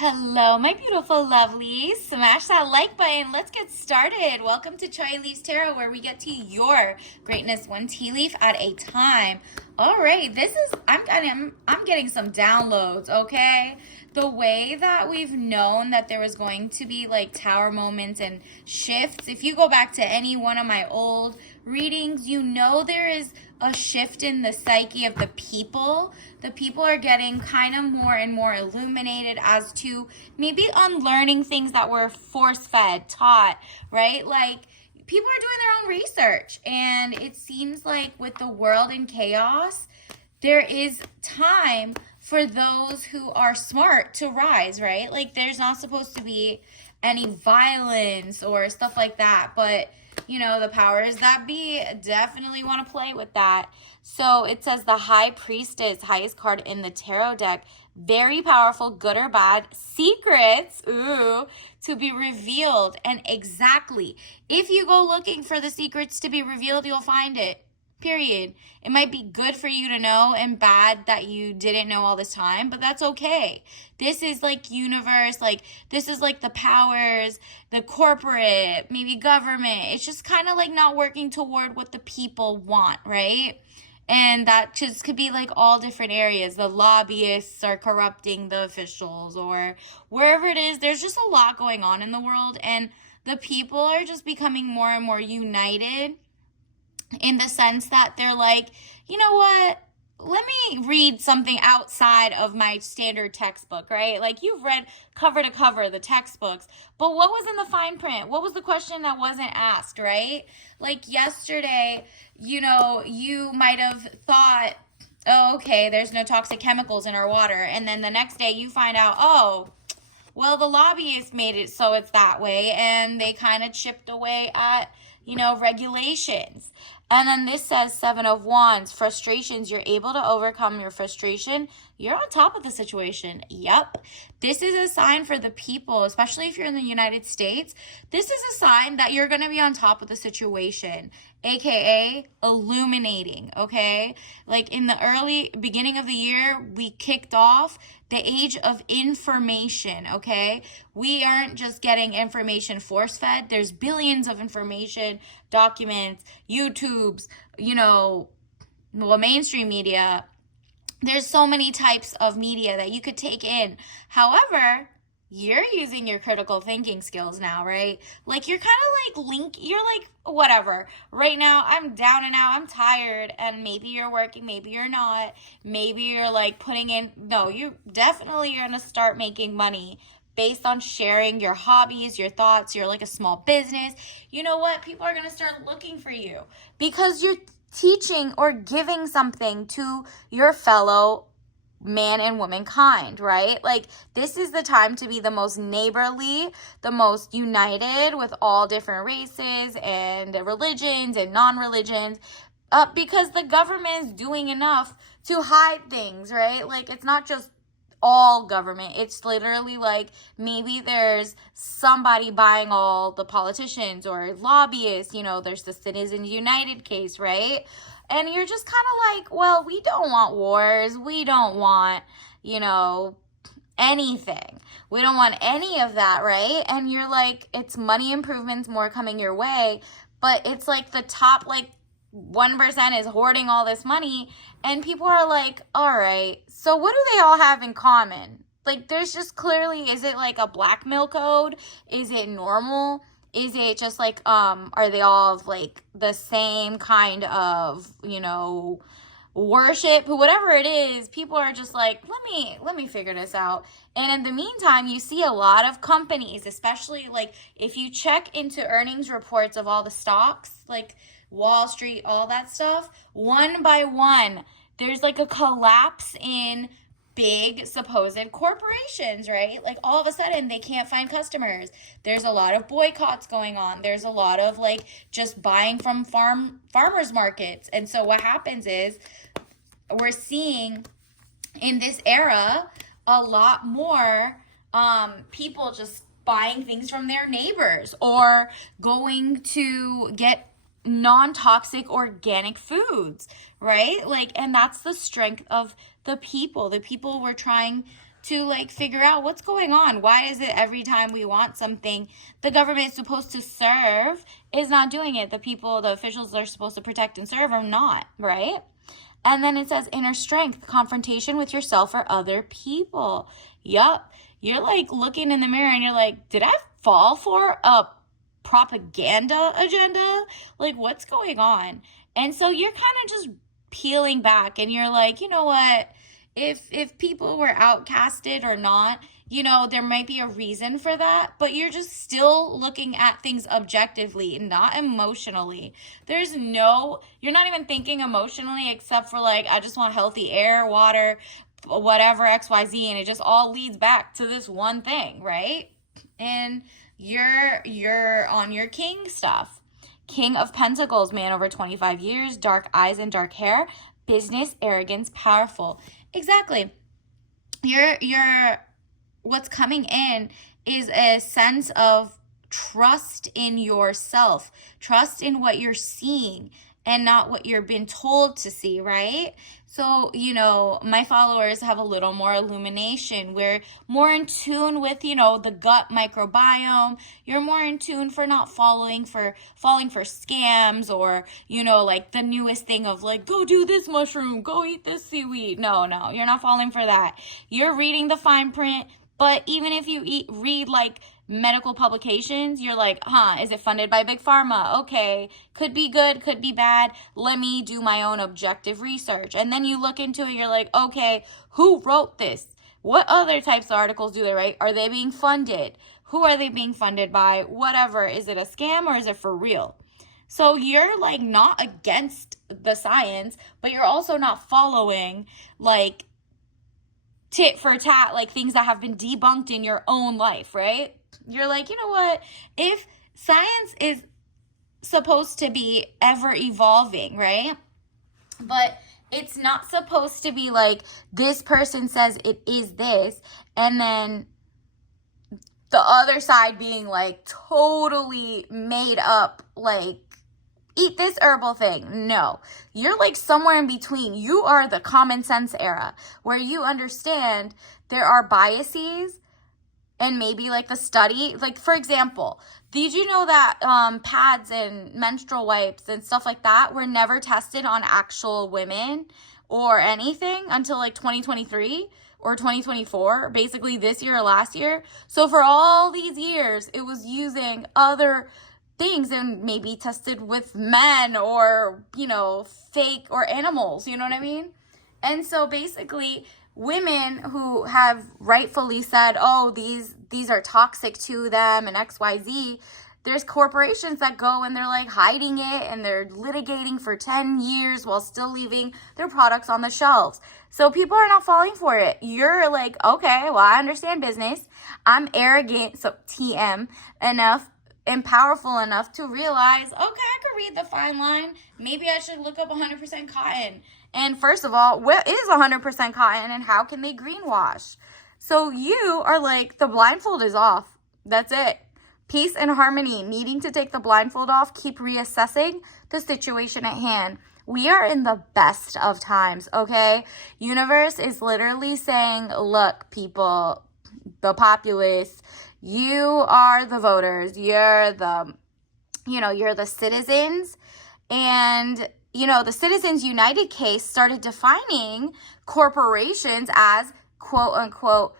Hello, my beautiful lovelies. Smash that like button. Let's get started. Welcome to Chai Leaves Tarot, where we get to your greatness one tea leaf at a time. All right, I'm getting some downloads, okay? The way that we've known that there was going to be like tower moments and shifts, if you go back to any one of my old readings, you know there is a shift in the psyche of the people. The people are getting kind of more and more illuminated as to maybe unlearning things that were force-fed, taught, right? Like, people are doing their own research, and it seems like with the world in chaos, there is time for those who are smart to rise, right? Like, there's not supposed to be any violence or stuff like that, but you know, the powers that be definitely want to play with that. So it says the High Priestess, highest card in the tarot deck. Very powerful, good or bad, secrets, to be revealed. And exactly, if you go looking for the secrets to be revealed, you'll find it. Period. It might be good for you to know and bad that you didn't know all this time, but that's okay. This is like universe, like this is like the powers, the corporate, maybe government. It's just kind of like not working toward what the people want, right? And that just could be like all different areas. The lobbyists are corrupting the officials, or wherever it is. There's just a lot going on in the world, and the people are just becoming more and more united in the sense that they're like, you know what? Let me read something outside of my standard textbook, right? Like, you've read cover to cover the textbooks, but what was in the fine print? What was the question that wasn't asked, right? Like yesterday, you know, you might have thought, oh, okay, there's no toxic chemicals in our water. And then the next day you find out, oh, well, the lobbyists made it so it's that way, and they kind of chipped away at, you know, regulations. And then this says Seven of Wands, frustrations. You're able to overcome your frustration. You're on top of the situation. Yep. This is a sign for the people, especially if you're in the United States. This is a sign that you're going to be on top of the situation, aka illuminating, okay? Like in the early beginning of the year, we kicked off the age of information, okay? We aren't just getting information force-fed. There's billions of information, documents, YouTubes, you know, well, mainstream media. There's so many types of media that you could take in. However, you're using your critical thinking skills now, right? Like, you're kind of like you're like, whatever. Right now, I'm down and out, I'm tired, and maybe you're working, maybe you're not. Maybe you're like putting in, no, you definitely are going to start making money based on sharing your hobbies, your thoughts. You're like a small business. You know what? People are going to start looking for you because you're teaching or giving something to your fellow man and womankind, right? Like, this is the time to be the most neighborly, the most united with all different races and religions and non-religions, because the government is doing enough to hide things, right? Like, it's not just all government. It's literally like maybe there's somebody buying all the politicians or lobbyists. You know, there's the Citizens United case, right? And you're just kind of like, well, we don't want wars. We don't want, you know, anything. We don't want any of that, right? And you're like, it's money improvements more coming your way, but it's like the top, like, 1% is hoarding all this money, and people are like, all right, so what do they all have in common? Like, there's just clearly, is it like a blackmail code? Is it normal? Is it just like, are they all of like the same kind of, you know, worship? Whatever it is, people are just like, let me figure this out. And in the meantime, you see a lot of companies, especially like if you check into earnings reports of all the stocks, like Wall Street, all that stuff, one by one, there's like a collapse in big supposed corporations, right? Like, all of a sudden they can't find customers. There's a lot of boycotts going on. There's a lot of like just buying from farmers markets. And so what happens is we're seeing in this era a lot more people just buying things from their neighbors or going to get non-toxic organic foods, right? Like, and that's the strength of the people. The people were trying to like figure out what's going on. Why is it every time we want something the government is supposed to serve is not doing it? The people, the officials are supposed to protect and serve are not, right? And then it says inner strength, confrontation with yourself or other people. Yup. You're like looking in the mirror and you're like, did I fall for a propaganda agenda? Like, what's going on? And so you're kind of just peeling back and you're like, you know what? If people were outcasted or not, you know, there might be a reason for that, but you're just still looking at things objectively, not emotionally. You're not even thinking emotionally except for like, I just want healthy air, water, whatever, XYZ, and it just all leads back to this one thing, right? And you're on your king stuff. King of Pentacles, man over 25 years, dark eyes and dark hair, business, arrogance, powerful. Exactly. What's coming in is a sense of trust in yourself, trust in what you're seeing and not what you're being told to see, right? So, you know, my followers have a little more illumination. We're more in tune with, you know, the gut microbiome. You're more in tune for not falling for scams or, you know, like the newest thing of like, go do this mushroom, go eat this seaweed. No, you're not falling for that. You're reading the fine print. But even if you read like medical publications, you're like, is it funded by Big Pharma? Okay, could be good, could be bad. Let me do my own objective research. And then you look into it, you're like, okay, who wrote this? What other types of articles do they write? Are they being funded? Who are they being funded by? Whatever. Is it a scam or is it for real? So you're like not against the science, but you're also not following like tit for tat, like things that have been debunked in your own life, right? You're like, you know what? If science is supposed to be ever evolving, right? But it's not supposed to be like this person says it is this, and then the other side being like totally made up, like, eat this herbal thing. No, you're like somewhere in between. You are the common sense era where you understand there are biases and maybe like the study. Like, for example, did you know that pads and menstrual wipes and stuff like that were never tested on actual women or anything until like 2023 or 2024, basically this year or last year? So for all these years, it was using other things and maybe tested with men or, you know, fake or animals, you know what I mean? And so basically women who have rightfully said, oh, these are toxic to them and XYZ, there's corporations that go and they're like hiding it and they're litigating for 10 years while still leaving their products on the shelves. So people are not falling for it. You're like, okay, well, I understand business. I'm arrogant, so TM enough and powerful enough to realize, okay, I could read the fine line. Maybe I should look up 100% cotton. And first of all, what is 100% cotton and how can they greenwash? So you are like, the blindfold is off. That's it. Peace and harmony, needing to take the blindfold off, keep reassessing the situation at hand. We are in the best of times, okay? Universe is literally saying, look, people, the populace, you are the voters, you're the citizens. And, you know, the Citizens United case started defining corporations as quote unquote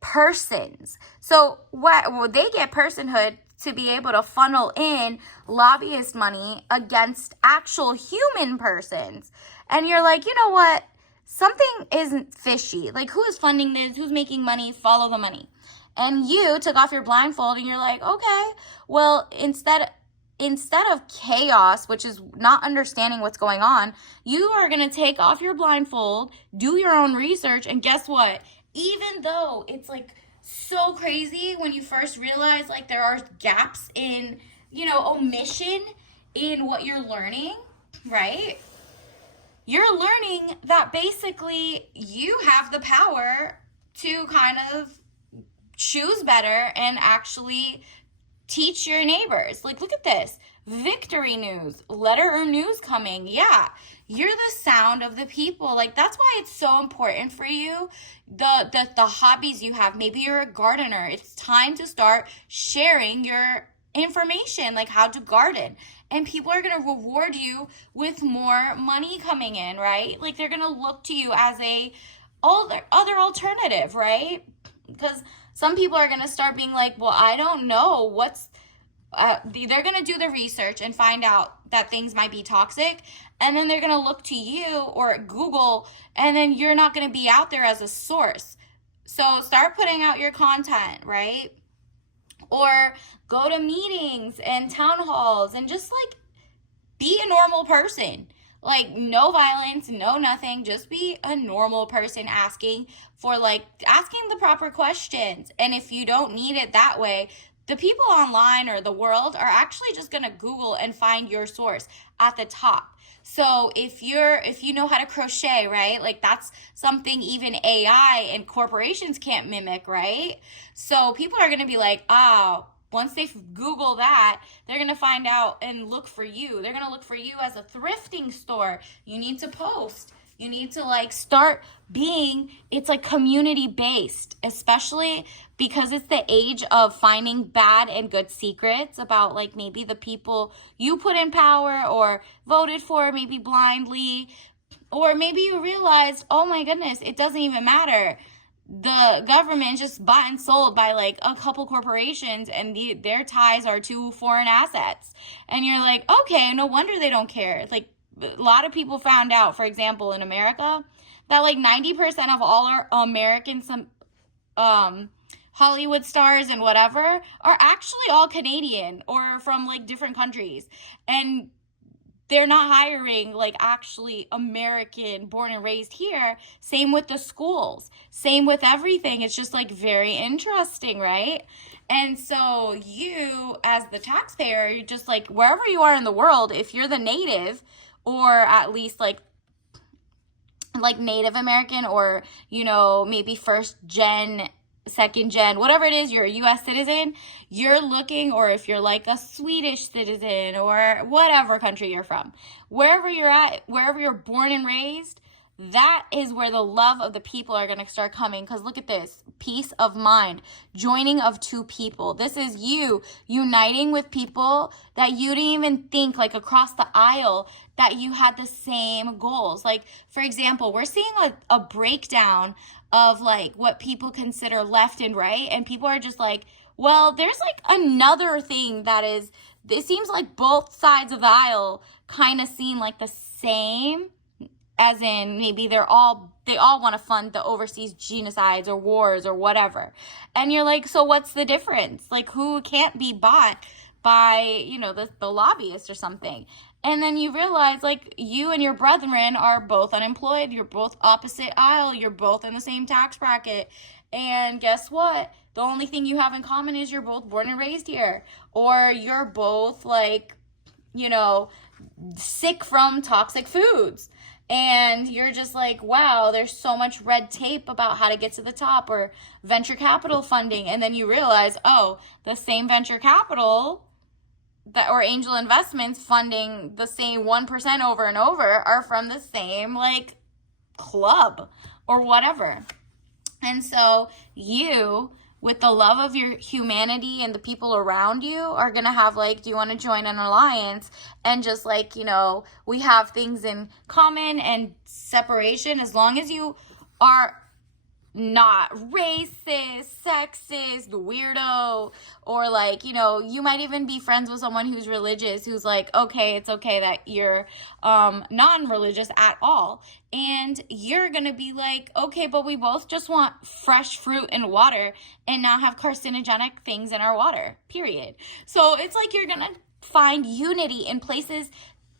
persons. So they get personhood to be able to funnel in lobbyist money against actual human persons. And you're like, you know what? Something isn't fishy. Like, who is funding this? Who's making money? Follow the money. And you took off your blindfold and you're like, okay, well, instead of chaos, which is not understanding what's going on, you are going to take off your blindfold, do your own research, and guess what? Even though it's like so crazy when you first realize like there are gaps in, you know, omission in what you're learning, right? You're learning that basically you have the power to kind of choose better and actually teach your neighbors. Like, look at this. victory news, letter or news coming. Yeah, you're the sound of the people. Like, that's why it's so important for you, the hobbies you have. Maybe you're a gardener. It's time to start sharing your information, like how to garden, and people are going to reward you with more money coming in, right? Like, they're going to look to you as a other alternative, right? Because some people are going to start being like, well, I don't know what's they're going to do the research and find out that things might be toxic, and then they're going to look to you or Google, and then you're not going to be out there as a source. So start putting out your content, right? Or go to meetings and town halls and just like be a normal person. Like, no violence, no nothing. Just be a normal person asking the proper questions. And if you don't need it that way, the people online or the world are actually just going to Google and find your source at the top. So if you know how to crochet, right? Like, that's something even AI and corporations can't mimic, right? So people are going to be like, once they Google that, they're going to find out and look for you. They're going to look for you as a thrifting store. You need to post. You need to start being, it's like community based, especially because it's the age of finding bad and good secrets about maybe the people you put in power or voted for, maybe blindly, or maybe you realized, oh my goodness, it doesn't even matter. The government just bought and sold by a couple corporations, and their ties are to foreign assets. And you're like, okay, no wonder they don't care. A lot of people found out, for example, in America, that 90% of all our American Hollywood stars and whatever are actually all Canadian or from different countries. And they're not hiring actually American, born and raised here. Same with the schools. Same with everything. It's just very interesting, right? And so you, as the taxpayer, you're just wherever you are in the world, if you're the native, or at least Native American, or maybe first gen, second gen, whatever it is, you're a U.S. citizen, you're looking, or if you're a Swedish citizen or whatever country you're from, wherever you're at, wherever you're born and raised, that is where the love of the people are going to start coming. Because look at this, peace of mind, joining of two people. This is you uniting with people that you didn't even think across the aisle that you had the same goals. For example, we're seeing a breakdown of what people consider left and right, and people are just well, there's another thing that is, it seems both sides of the aisle kind of seem the same, as in maybe they all want to fund the overseas genocides or wars or whatever. And you're so what's the difference? Who can't be bought by, the lobbyists or something? And then you realize you and your brethren are both unemployed. You're both opposite aisle. You're both in the same tax bracket. And guess what? The only thing you have in common is you're both born and raised here. Or you're both sick from toxic foods. And you're just wow, there's so much red tape about how to get to the top, or venture capital funding. And then you realize, oh, the same venture capital or angel investments funding the same 1% over and over are from the same club or whatever. And so you, with the love of your humanity and the people around you, are going to have do you want to join an alliance? And just we have things in common and separation, as long as you are not racist, sexist, weirdo, or you might even be friends with someone who's religious, who's okay, it's okay that you're non-religious at all, and you're gonna be okay, but we both just want fresh fruit and water and not have carcinogenic things in our water, period. So it's you're gonna find unity in places.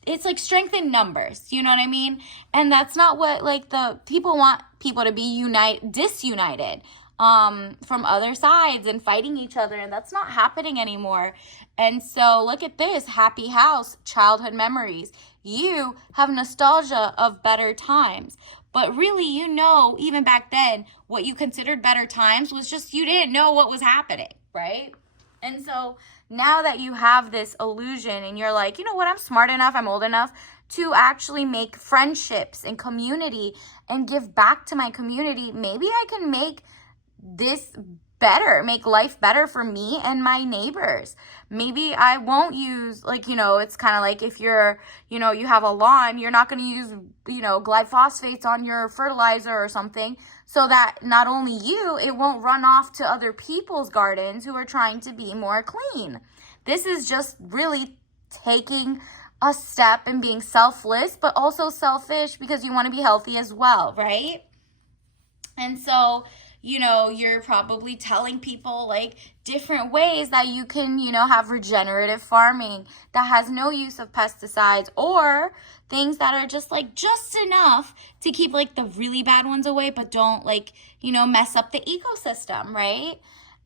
It's strength in numbers, you know what I mean? And that's not what the people want people to be disunited from other sides and fighting each other, and that's not happening anymore. And so look at this, happy house, childhood memories. You have nostalgia of better times, but really, even back then, what you considered better times was just you didn't know what was happening, right? And so now that you have this illusion and you're like, you know what, I'm smart enough, I'm old enough to actually make friendships and community and give back to my community, maybe I can make this better, make life better for me and my neighbors. Maybe I won't use, like, it's kind of like if you're, you have a lawn, you're not going to use, glyphosates on your fertilizer or something, so that not only you, it won't run off to other people's gardens who are trying to be more clean. This is just really taking a step and being selfless, but also selfish because you want to be healthy as well, right? And so, you're probably telling people like different ways that you can, have regenerative farming that has no use of pesticides, or things that are just enough to keep like the really bad ones away, but don't mess up the ecosystem, right?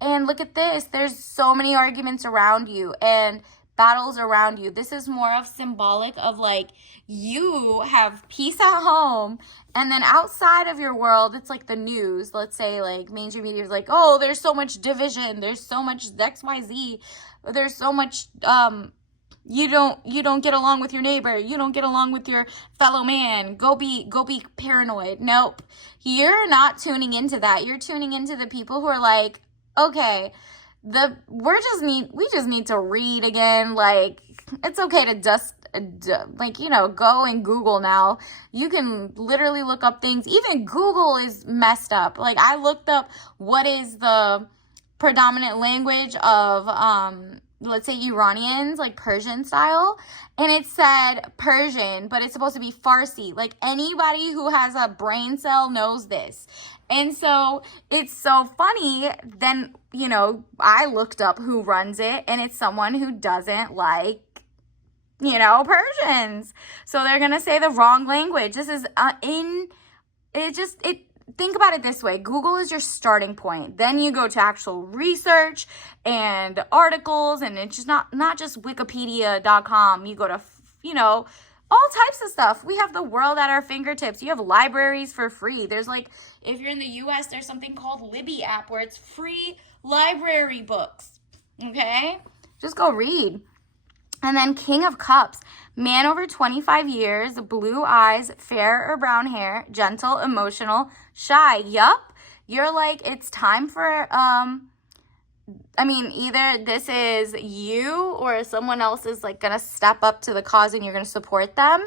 And look at this. There's so many arguments around you and battles around you. This is more of symbolic of like you have peace at home, and then outside of your world, it's like the news. Let's say like mainstream media is like, oh, there's so much division, there's so much XYZ, there's so much you don't get along with your neighbor, you don't get along with your fellow man, go be paranoid. Nope, you're not tuning into that. You're tuning into the people who are like, okay, we just need to read again. Like, it's okay to go and Google now. You can literally look up things. Even Google is messed up. Like, I looked up what is the predominant language of, let's say Iranians, like Persian style, and it said Persian, but it's supposed to be Farsi. Like, anybody who has a brain cell knows this. And so it's so funny. Then, I looked up who runs it, and it's someone who doesn't like, Persians. So they're going to say the wrong language. This is think about it this way. Google is your starting point. Then you go to actual research and articles, and it's just not just wikipedia.com. You go to, all types of stuff. We have the world at our fingertips. You have libraries for free. There's if you're in the US, there's something called Libby app where it's free library books. Okay? Just go read. And then King of Cups, man over 25 years, blue eyes, fair or brown hair, gentle, emotional, shy. Yup. You're like, it's time for, either this is you or someone else is gonna step up to the cause and you're gonna support them.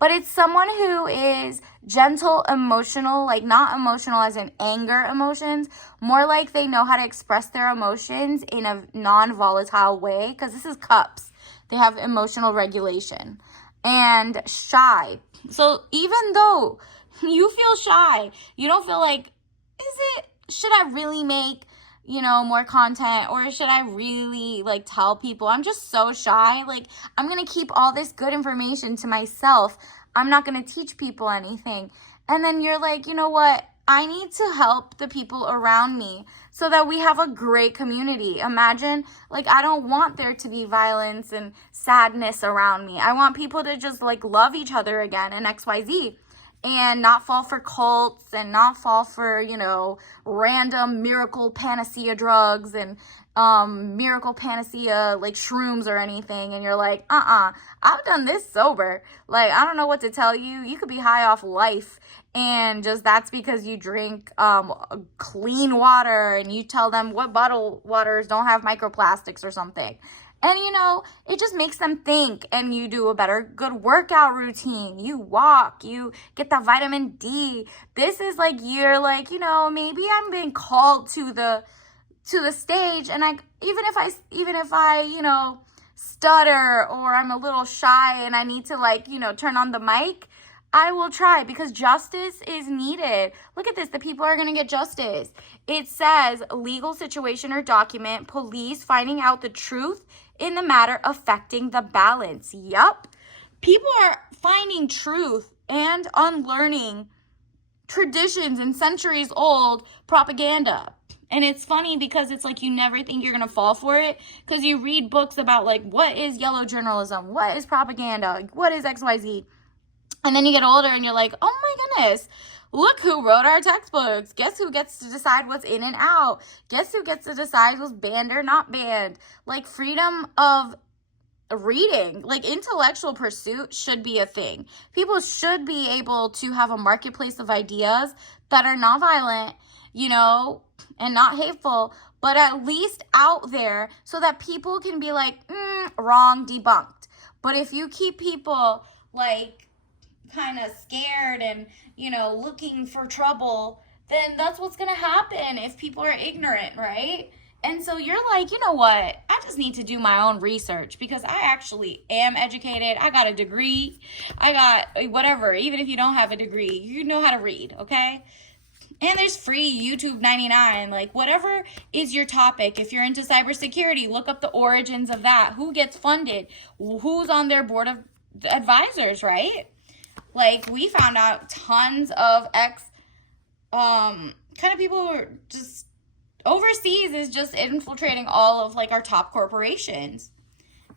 But it's someone who is gentle, emotional, not emotional as in anger emotions, more like they know how to express their emotions in a non-volatile way, because this is cups. They have emotional regulation. And shy. So even though you feel shy, you don't feel like, should I really make, more content, or should I really tell people? I'm just so shy. I'm going to keep all this good information to myself. I'm not going to teach people anything. And then you're like, you know what? I need to help the people around me so that we have a great community. Imagine, I don't want there to be violence and sadness around me. I want people to just love each other again and XYZ. And not fall for cults and not fall for, random miracle panacea drugs and miracle panacea shrooms or anything. And you're like, I've done this sober. I don't know what to tell you. You could be high off life, and just that's because you drink clean water, and you tell them what bottled waters don't have microplastics or something. And, it just makes them think, and you do a good workout routine. You walk, you get that vitamin D. This is you're maybe I'm being called to the stage, and even if I stutter, or I'm a little shy and I need to turn on the mic, I will try, because justice is needed. Look at this. The people are going to get justice. It says legal situation or document, police finding out the truth in the matter affecting the balance. Yup. People are finding truth and unlearning traditions and centuries old propaganda. And it's funny because it's you never think you're going to fall for it, because you read books about what is yellow journalism, what is propaganda, what is XYZ. And then you get older and you're like, oh my goodness, Look who wrote our textbooks. Guess who gets to decide what's in and out? Guess who gets to decide what's banned or not banned? Like, freedom of reading, like intellectual pursuit should be a thing. People should be able to have a marketplace of ideas that are not violent, you know, and not hateful, but at least out there so that people can be like, wrong, debunked. But if you keep people like kind of scared and, you know, looking for trouble, then that's what's going to happen if people are ignorant, right? And so you're like, you know what? I just need to do my own research because I actually am educated. I got a degree. I got whatever. Even if you don't have a degree, you know how to read, okay? And there's free YouTube 99, like whatever is your topic. If you're into cybersecurity, look up the origins of that. Who gets funded? Who's on their board of advisors, right? Like, we found out tons of kind of people who are just overseas is just infiltrating all of like our top corporations,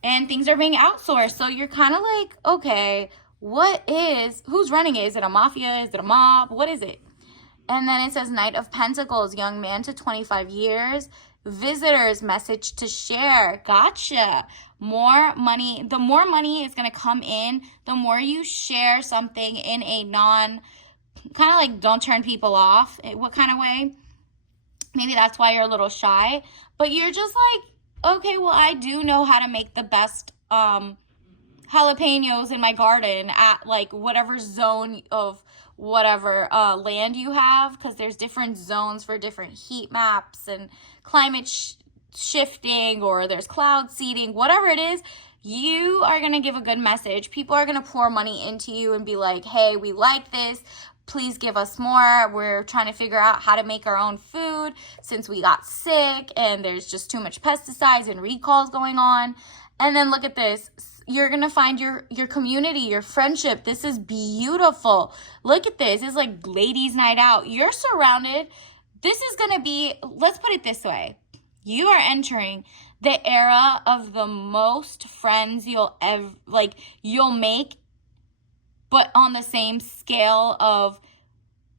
and things are being outsourced. So you're kind of like, okay, who's running it? Is it a mafia? Is it a mob? What is it? And then it says Knight of Pentacles, young man to 25 years, visitors, message to share. Gotcha. More money. The more money is going to come in, the more you share something in a kind of like don't turn people off. What kind of way? Maybe that's why you're a little shy, but you're just like, okay, well, I do know how to make the best jalapenos in my garden at like whatever zone of whatever land you have, because there's different zones for different heat maps and climate shifting, or there's cloud seeding, whatever it is. You are going to give a good message. People are going to pour money into you and be like, hey, we like this. Please give us more. We're trying to figure out how to make our own food since we got sick and there's just too much pesticides and recalls going on. And then look at this. You're going to find your community, your friendship. This is beautiful. Look at this. It's like ladies' night out. You're surrounded. This is going to be, let's put it this way. You are entering the era of the most friends you'll make, but on the same scale of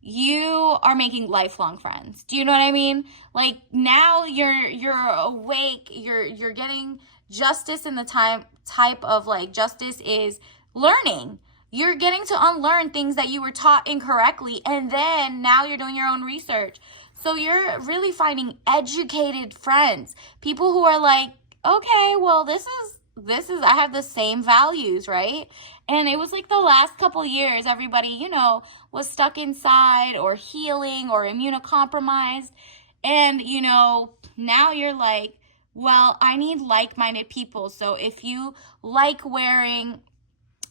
you are making lifelong friends. Do you know what I mean? Like, now you're awake, you're getting justice in the type of like justice is learning. You're getting to unlearn things that you were taught incorrectly, and then now you're doing your own research. So you're really finding educated friends, people who are like, okay, well, this is I have the same values, right? And it was like the last couple years, everybody, you know, was stuck inside or healing or immunocompromised. And, you know, now you're like, well, I need like-minded people. So if you like wearing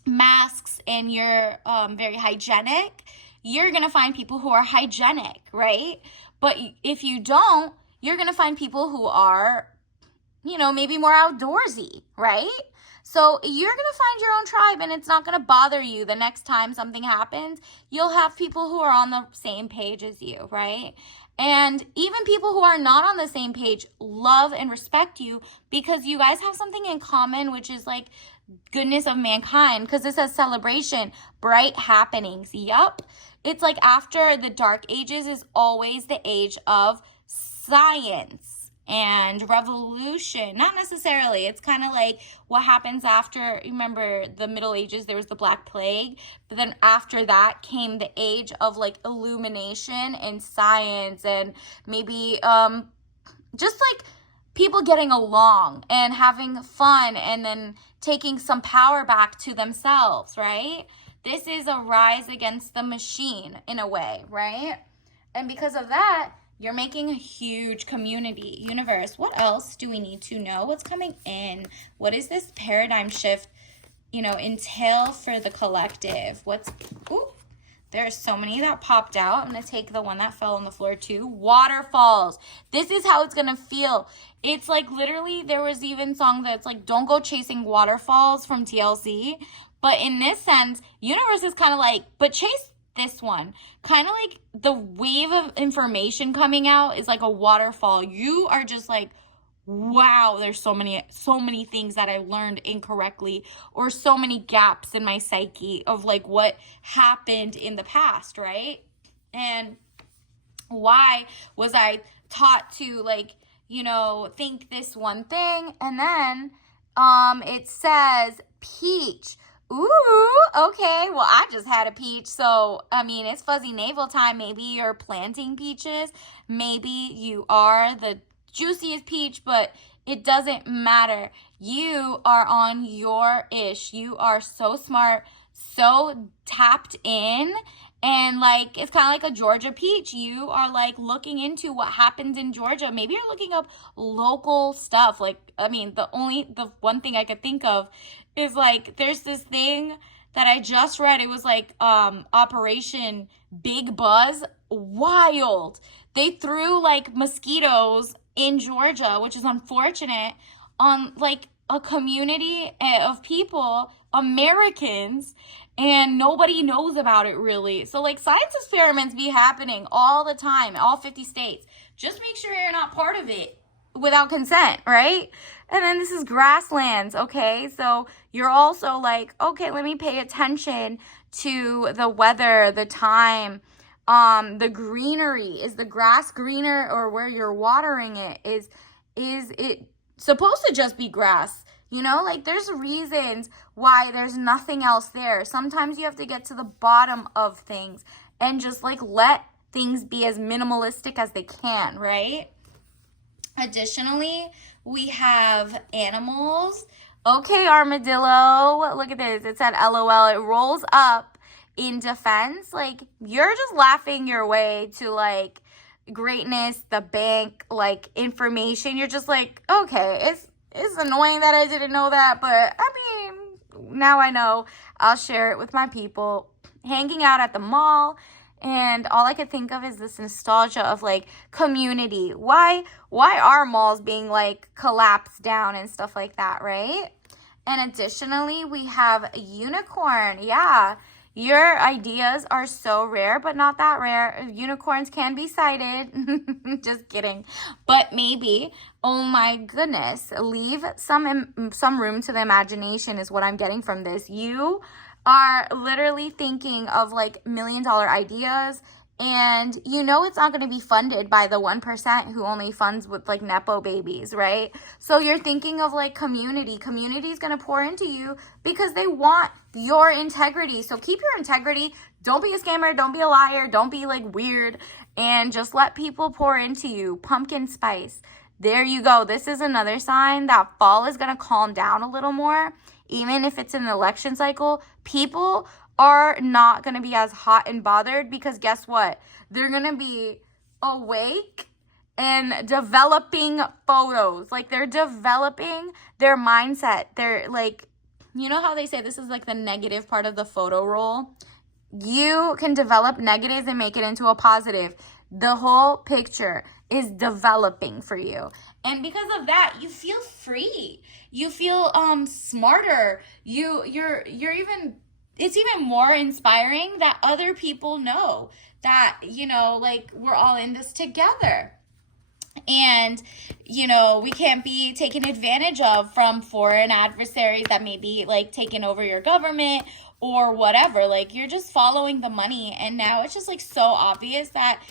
masks and you're very hygienic, you're going to find people who are hygienic, right? But if you don't, you're going to find people who are, you know, maybe more outdoorsy, right? So you're going to find your own tribe, and it's not going to bother you the next time something happens. You'll have people who are on the same page as you, right? And even people who are not on the same page love and respect you because you guys have something in common, which is like goodness of mankind, because it says celebration, bright happenings. Yup. It's like after the dark ages is always the age of science and revolution. Not necessarily. It's kind of like what happens after, remember the Middle Ages, there was the Black Plague, but then after that came the age of like illumination and science and maybe just like people getting along and having fun and then taking some power back to themselves, right? This is a rise against the machine in a way, right? And because of that, you're making a huge community, universe. What else do we need to know? What's coming in? What is this paradigm shift, you know, entail for the collective? There's so many that popped out. I'm going to take the one that fell on the floor too. Waterfalls. This is how it's going to feel. It's like literally there was even song that's like, don't go chasing waterfalls from TLC. But in this sense, universe is kind of like, but chase this one. Kind of like the wave of information coming out is like a waterfall. You are just like, wow, there's so many things that I learned incorrectly, or so many gaps in my psyche of like what happened in the past, right? And why was I taught to, like, think this one thing? And then it says peach. Ooh, okay. Well, I just had a peach. So, I mean, it's fuzzy navel time. Maybe you're planting peaches. Maybe you are the juiciest peach, but it doesn't matter. You are on your ish. You are so smart, so tapped in. And like, it's kind of like a Georgia peach. You are like looking into what happens in Georgia. Maybe you're looking up local stuff. Like, I mean, the one thing I could think of is like, there's this thing that I just read. It was like Operation Big Buzz. Wild. They threw like mosquitoes in Georgia, which is unfortunate, on like a community of people, Americans, and nobody knows about it really. So like, science experiments be happening all the time, all 50 states. Just make sure you're not part of it without consent, right? And then this is grasslands, okay? So you're also like, okay, let me pay attention to the weather, the time, the greenery. Is the grass greener, or where you're watering it? Is it supposed to just be grass? Like, there's reasons why there's nothing else there. Sometimes you have to get to the bottom of things and just like let things be as minimalistic as they can, right? Additionally, we have animals. Okay, armadillo, look at this. It said LOL. It rolls up in defense. Like, you're just laughing your way to like greatness, the bank, like information. You're just like, okay, it's annoying that I didn't know that, but I mean, now I know. I'll share it with my people. Hanging out at the mall, and all I could think of is this nostalgia of like community. Why are malls being like collapsed down and stuff like that, right? And additionally, we have a unicorn. Yeah. Your ideas are so rare, but not that rare. Unicorns can be sighted. Just kidding. But maybe, oh my goodness, leave some room to the imagination is what I'm getting from this. You are literally thinking of like $1 million ideas, and it's not going to be funded by the 1% who only funds with like Nepo babies, right? So you're thinking of like community. Community is going to pour into you because they want your integrity. So keep your integrity. Don't be a scammer. Don't be a liar. Don't be like weird, and just let people pour into you. Pumpkin spice. There you go. This is another sign that fall is going to calm down a little more. Even if it's an election cycle, people are not going to be as hot and bothered, because guess what? They're going to be awake and developing photos. Like, they're developing their mindset. They're like, how they say this is like the negative part of the photo roll? You can develop negatives and make it into a positive. The whole picture is developing for you. And because of that, you feel free. You feel smarter. You're even, it's even more inspiring that other people know that, like, we're all in this together. And, we can't be taken advantage of from foreign adversaries that may be like taking over your government or whatever. Like, you're just following the money. And now it's just like so obvious that,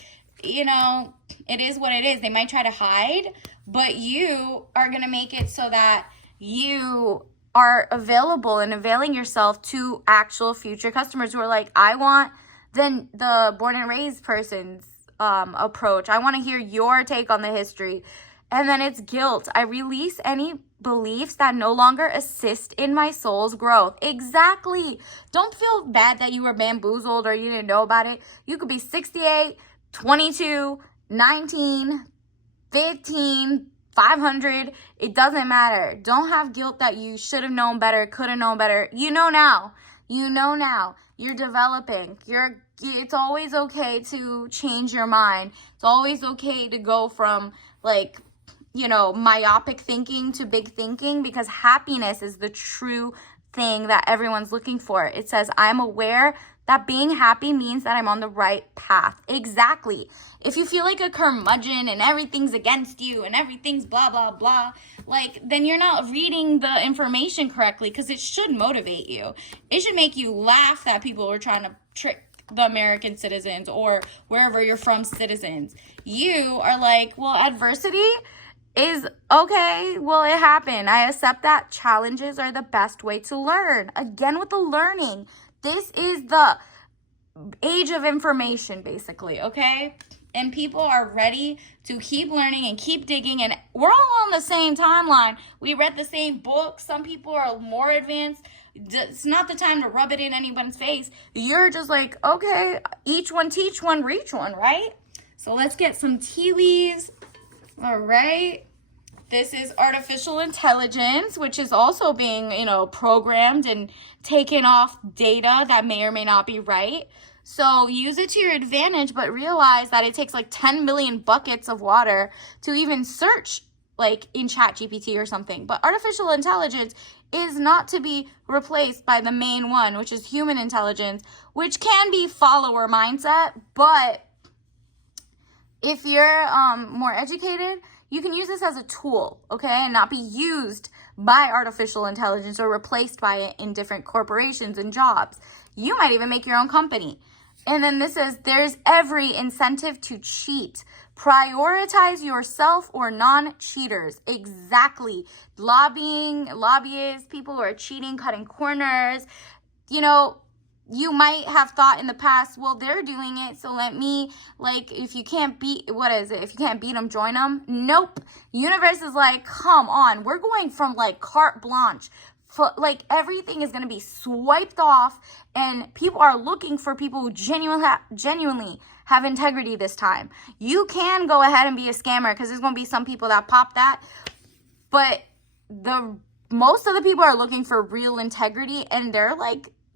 it is what it is. They might try to hide, but you are going to make it so that you are available and availing yourself to actual future customers who are like, I want the born and raised person's approach. I want to hear your take on the history. And then it's guilt. I release any beliefs that no longer assist in my soul's growth. Exactly. Don't feel bad that you were bamboozled or you didn't know about it. You could be 68, 22, 19, 15, 500. It doesn't matter. Don't have guilt that you should have known better, could have known better. You know now. You're developing. It's always okay to change your mind. It's always okay to go from like, myopic thinking to big thinking, because happiness is the true thing that everyone's looking for. It says, I'm aware that being happy means that I'm on the right path. Exactly. If you feel like a curmudgeon and everything's against you and everything's blah, blah, blah, like, then you're not reading the information correctly, because it should motivate you. It should make you laugh that people were trying to trick the American citizens or wherever you're from citizens. You are like, well, adversity is okay. Well, it happened. I accept that challenges are the best way to learn. Again, with the learning, this is the age of information, basically, okay? And people are ready to keep learning and keep digging, and we're all on the same timeline. We read the same book. Some people are more advanced. It's not the time to rub it in anyone's face. You're just like, okay, each one teach one, reach one, right? So let's get some tea leaves. All right. This is artificial intelligence, which is also being, programmed and taken off data that may or may not be right. So use it to your advantage, but realize that it takes like 10 million buckets of water to even search like in ChatGPT or something. But artificial intelligence is not to be replaced by the main one, which is human intelligence, which can be follower mindset. But if you're more educated, you can use this as a tool, okay, and not be used by artificial intelligence or replaced by it in different corporations and jobs. You might even make your own company. And then this says, there's every incentive to cheat. Prioritize yourself or non-cheaters. Exactly. Lobbyists, people who are cheating, cutting corners. You might have thought in the past, well, they're doing it, so let me, if you can't beat, if you can't beat them, join them. Nope. Universe is like, come on. We're going from carte blanche. Everything is going to be swiped off, and people are looking for people who genuinely have integrity this time. You can go ahead and be a scammer because there's going to be some people that pop that, but most of the people are looking for real integrity, and they're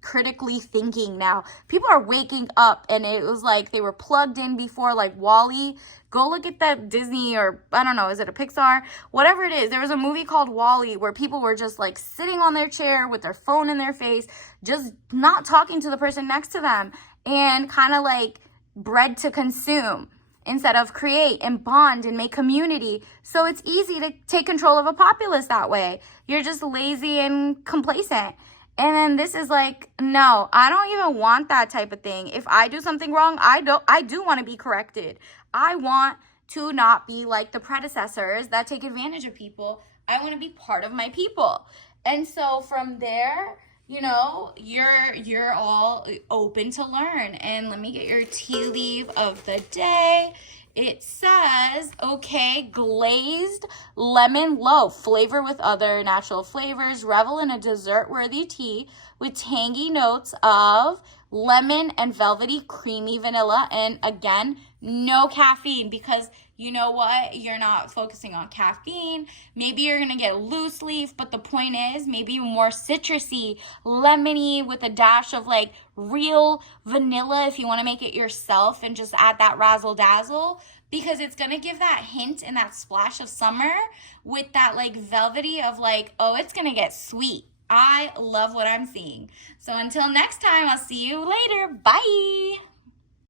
critically thinking now. People are waking up, and it was like they were plugged in before, like WALL-E. Go look at that Disney, or I don't know, is it a Pixar? Whatever it is, there was a movie called WALL-E where people were just sitting on their chair with their phone in their face, just not talking to the person next to them, and kind of bred to consume instead of create and bond and make community. So it's easy to take control of a populace that way. You're just lazy and complacent. And then this is no, I don't even want that type of thing. If I do something wrong, I do want to be corrected. I want to not be like the predecessors that take advantage of people. I want to be part of my people. And so from there, you're all open to learn. And let me get your tea leaf of the day. It says, okay, glazed lemon loaf. Flavor with other natural flavors. Revel in a dessert-worthy tea with tangy notes of lemon and velvety creamy vanilla. And again, no caffeine, because you know what? You're not focusing on caffeine. Maybe you're going to get loose leaf, but the point is maybe more citrusy, lemony with a dash of real vanilla if you want to make it yourself and just add that razzle dazzle, because it's going to give that hint and that splash of summer with that velvety of oh, it's going to get sweet. I love what I'm seeing. So until next time, I'll see you later. Bye.